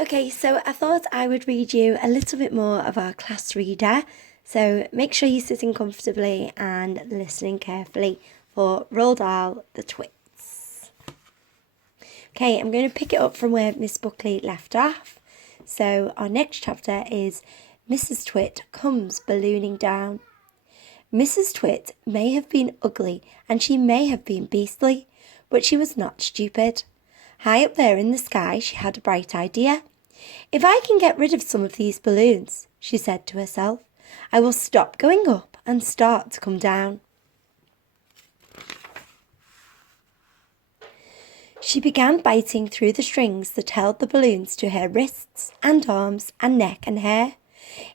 Okay, so I thought I would read you a little bit more of our class reader. So make sure you're sitting comfortably and listening carefully for Roald Dahl, The Twits. Okay, I'm going to pick it up from where Miss Buckley left off. So our next chapter is Mrs. Twit Comes Ballooning Down. Mrs. Twit may have been ugly and she may have been beastly, but she was not stupid. High up there in the sky she had a bright idea. If I can get rid of some of these balloons, she said to herself, I will stop going up and start to come down. She began biting through the strings that held the balloons to her wrists and arms and neck and hair.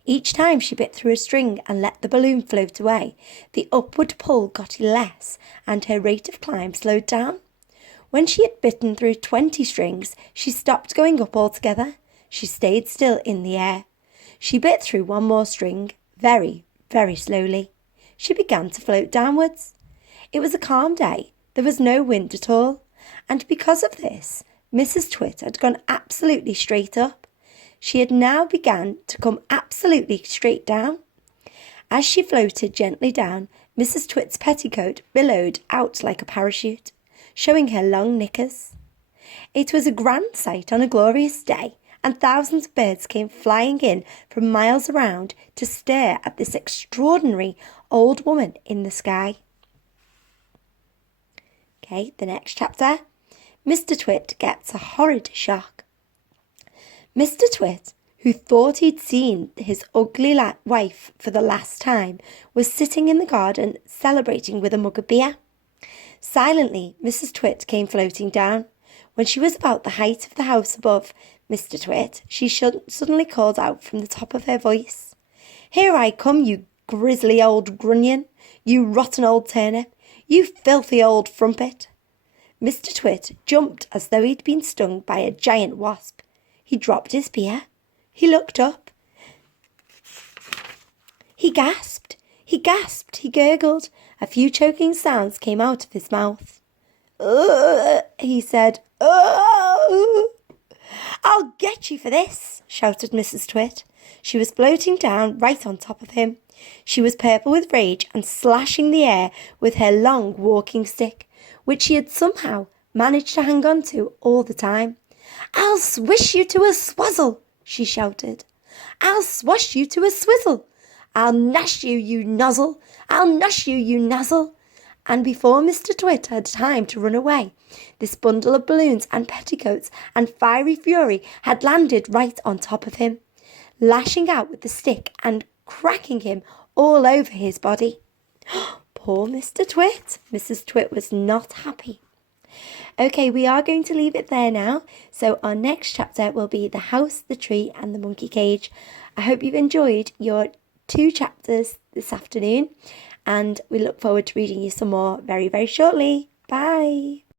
Each time she bit through a string and let the balloon float away, the upward pull got less and her rate of climb slowed down. When she had bitten through 20 strings, she stopped going up altogether. She stayed still in the air. She bit through one more string, very, very slowly. She began to float downwards. It was a calm day. There was no wind at all. And because of this, Mrs. Twit had gone absolutely straight up. She had now begun to come absolutely straight down. As she floated gently down, Mrs. Twit's petticoat billowed out like a parachute, showing her long knickers. It was a grand sight on a glorious day, and thousands of birds came flying in from miles around to stare at this extraordinary old woman in the sky. Okay, the next chapter. Mr. Twit gets a horrid shock. Mr. Twit, who thought he'd seen his ugly wife for the last time, was sitting in the garden celebrating with a mug of beer. Silently, Mrs. Twit came floating down. When she was about the height of the house above Mr. Twit, she suddenly called out from the top of her voice, Here I come, you grisly old grunion, you rotten old turnip, you filthy old frumpet. Mr. Twit jumped as though he'd been stung by a giant wasp. He dropped his beer. He looked up. He gasped, he gurgled. A few choking sounds came out of his mouth. He said, Ugh! I'll get you for this, shouted Mrs. Twit. She was floating down right on top of him. She was purple with rage and slashing the air with her long walking stick, which she had somehow managed to hang on to all the time. I'll swish you to a swazzle, she shouted. I'll swash you to a swizzle. I'll nash you, you nozzle. I'll nush you, you nuzzle. And before Mr. Twit had time to run away, this bundle of balloons and petticoats and fiery fury had landed right on top of him, lashing out with the stick and cracking him all over his body. Poor Mr. Twit. Mrs. Twit was not happy. Okay, we are going to leave it there now. So our next chapter will be The House, the Tree and the Monkey Cage. I hope you've enjoyed your 2 chapters this afternoon, and we look forward to reading you some more very, very shortly. Bye.